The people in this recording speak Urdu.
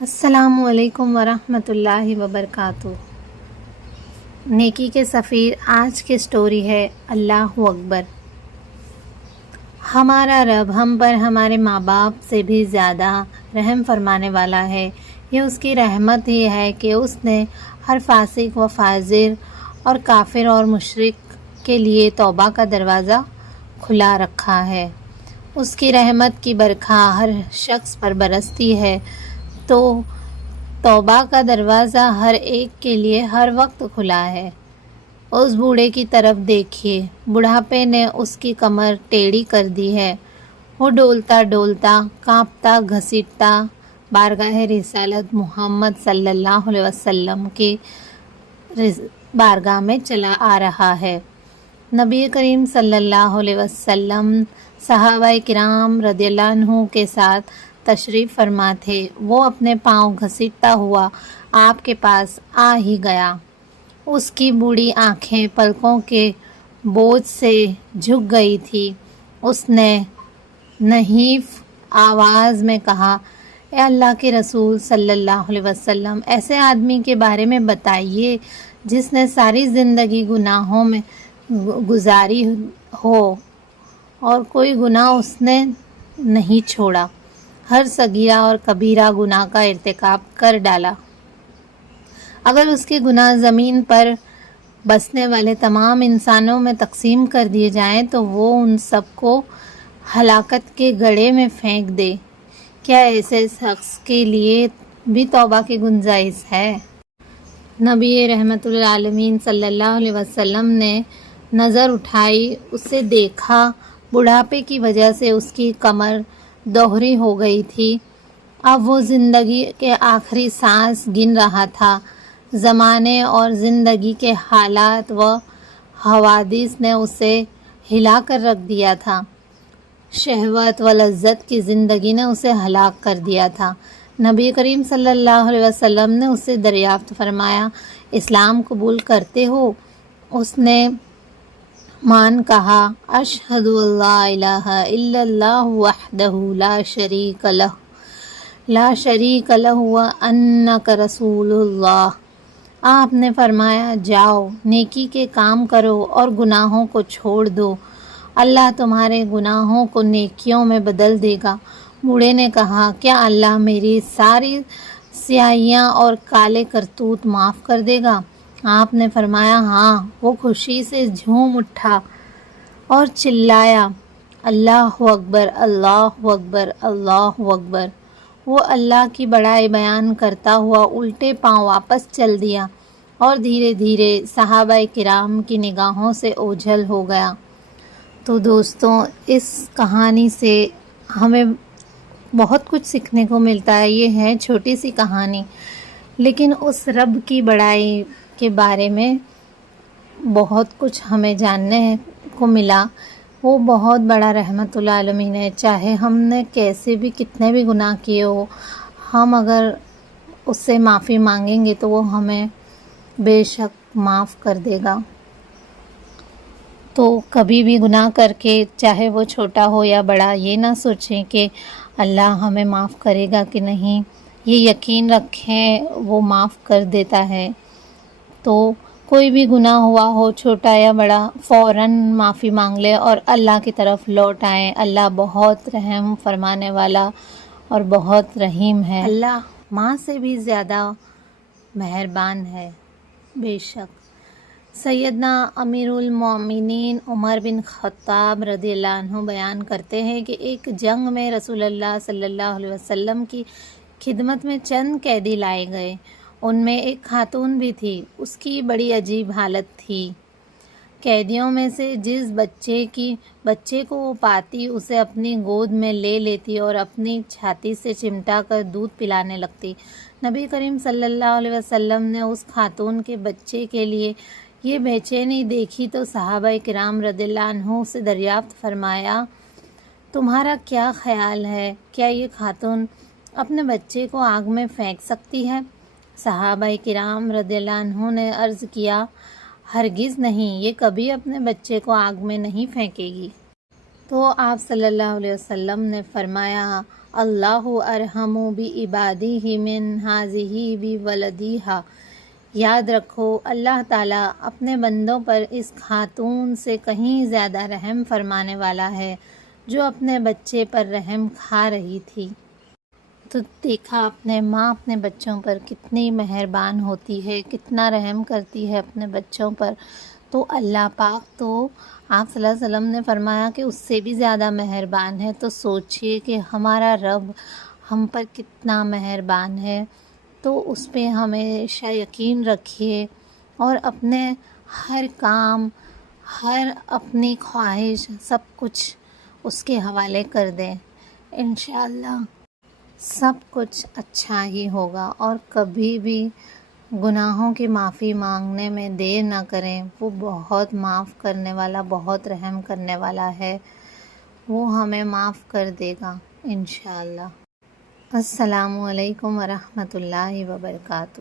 السلام علیکم ورحمۃ اللہ وبرکاتہ۔ نیکی کے سفیر آج کی سٹوری ہے اللہ اکبر۔ ہمارا رب ہم پر ہمارے ماں باپ سے بھی زیادہ رحم فرمانے والا ہے۔ یہ اس کی رحمت ہی ہے کہ اس نے ہر فاسق و فاجر اور کافر اور مشرک کے لیے توبہ کا دروازہ کھلا رکھا ہے۔ اس کی رحمت کی برکھا ہر شخص پر برستی ہے، تو توبہ کا دروازہ ہر ایک کے لیے ہر وقت کھلا ہے۔ اس بوڑھے کی طرف دیکھیے، بڑھاپے نے اس کی کمر ٹیڑھی کر دی ہے۔ وہ ڈولتا ڈولتا، کانپتا گھسیٹتا بارگاہ رسالت محمد صلی اللہ علیہ وسلم کی بارگاہ میں چلا آ رہا ہے۔ نبی کریم صلی اللہ علیہ وسلم صحابہ کرام رضی اللہ عنہ کے ساتھ تشریف فرما تھے۔ وہ اپنے پاؤں گھسیٹتا ہوا آپ کے پاس آ ہی گیا۔ اس کی بوڑھی آنکھیں پلکوں کے بوجھ سے جھک گئی تھی۔ اس نے نحیف آواز میں کہا، اے اللہ کے رسول صلی اللہ علیہ وسلم، ایسے آدمی کے بارے میں بتائیے جس نے ساری زندگی گناہوں میں گزاری ہو اور کوئی گناہ اس نے نہیں چھوڑا، ہر صغیرہ اور کبیرہ گناہ کا ارتکاب کر ڈالا۔ اگر اس کے گناہ زمین پر بسنے والے تمام انسانوں میں تقسیم کر دیے جائیں تو وہ ان سب کو ہلاکت کے گڑھے میں پھینک دے، کیا ایسے شخص کے لیے بھی توبہ کی گنجائش ہے؟ نبی رحمت العالمین صلی اللہ علیہ وسلم نے نظر اٹھائی، اسے دیکھا۔ بڑھاپے کی وجہ سے اس کی کمر دوہری ہو گئی تھی۔ اب وہ زندگی کے آخری سانس گن رہا تھا۔ زمانے اور زندگی کے حالات و حوادث نے اسے ہلا کر رکھ دیا تھا۔ شہوت و لذت کی زندگی نے اسے ہلاک کر دیا تھا۔ نبی کریم صلی اللہ علیہ وسلم نے اسے دریافت فرمایا، اسلام قبول کرتے ہو؟ اس نے مان کہا، اشہد ان لا الہ الا اللہ وحدہ لا شریک لہ وانک رسول اللہ۔ آپ نے فرمایا، جاؤ نیکی کے کام کرو اور گناہوں کو چھوڑ دو، اللہ تمہارے گناہوں کو نیکیوں میں بدل دے گا۔ بوڑھے نے کہا، کیا اللہ میری ساری سیاہیاں اور کالے کرتوت معاف کر دے گا؟ آپ نے فرمایا، ہاں۔ وہ خوشی سے جھوم اٹھا اور چلایا، اللہ اکبر، اللہ اکبر، اللہ اکبر۔ وہ اللہ کی بڑائی بیان کرتا ہوا الٹے پاؤں واپس چل دیا اور دھیرے دھیرے صحابہ کرام کی نگاہوں سے اوجھل ہو گیا۔ تو دوستوں، اس کہانی سے ہمیں بہت کچھ سیکھنے کو ملتا ہے۔ یہ ہے چھوٹی سی کہانی، لیکن اس رب کی بڑائی کے بارے میں بہت کچھ ہمیں جاننے کو ملا۔ وہ بہت بڑا رحمت العالمین ہے۔ چاہے ہم نے کیسے بھی کتنے بھی گناہ کیے ہو، ہم اگر اس سے معافی مانگیں گے تو وہ ہمیں بے شک معاف کر دے گا۔ تو کبھی بھی گناہ کر کے، چاہے وہ چھوٹا ہو یا بڑا، یہ نہ سوچیں کہ اللہ ہمیں معاف کرے گا کہ نہیں۔ یہ یقین رکھیں وہ معاف کر دیتا ہے۔ تو کوئی بھی گناہ ہوا ہو، چھوٹا یا بڑا، فوراً معافی مانگ لے اور اللہ کی طرف لوٹ آئیں۔ اللہ بہت رحم فرمانے والا اور بہت رحیم ہے۔ اللہ ماں سے بھی زیادہ مہربان ہے، بے شک۔ سیدنا امیر المومنین عمر بن خطاب رضی اللہ عنہ بیان کرتے ہیں کہ ایک جنگ میں رسول اللہ صلی اللہ علیہ وسلم کی خدمت میں چند قیدی لائے گئے۔ ان میں ایک خاتون بھی تھی۔ اس کی بڑی عجیب حالت تھی۔ قیدیوں میں سے جس بچے کو وہ پاتی اسے اپنی گود میں لے لیتی اور اپنی چھاتی سے چمٹا کر دودھ پلانے لگتی۔ نبی کریم صلی اللہ علیہ وسلم نے اس خاتون کے بچے کے لیے یہ بے چینی دیکھی تو صحابہ کرام رضی اللہ عنہ سے دریافت فرمایا، تمہارا کیا خیال ہے؟ کیا یہ خاتون اپنے بچے کو آگ میں پھینک سکتی ہے؟ صحابہ کرام رضی اللہ عنہ نے عرض کیا، ہرگز نہیں، یہ کبھی اپنے بچے کو آگ میں نہیں پھینکے گی۔ تو آپ صلی اللہ علیہ وسلم نے فرمایا، اللہ ارحم بعبادہ من ہذہ بولدہا۔ یاد رکھو اللہ تعالیٰ اپنے بندوں پر اس خاتون سے کہیں زیادہ رحم فرمانے والا ہے جو اپنے بچے پر رحم کھا رہی تھی۔ تو دیکھا اپنے بچوں پر کتنی مہربان ہوتی ہے، کتنا رحم کرتی ہے اپنے بچوں پر۔ تو اللہ پاک تو آپ صلی اللہ علیہ وسلم نے فرمایا کہ اس سے بھی زیادہ مہربان ہے۔ تو سوچئے کہ ہمارا رب ہم پر کتنا مہربان ہے۔ تو اس پہ ہمیشہ یقین رکھیے اور اپنے ہر کام، ہر اپنی خواہش، سب کچھ اس کے حوالے کر دیں۔ انشاءاللہ سب کچھ اچھا ہی ہوگا، اور کبھی بھی گناہوں کی معافی مانگنے میں دیر نہ کریں۔ وہ بہت معاف کرنے والا، بہت رحم کرنے والا ہے، وہ ہمیں معاف کر دے گا انشاءاللہ۔ السلام علیکم ورحمۃ اللہ وبرکاتہ۔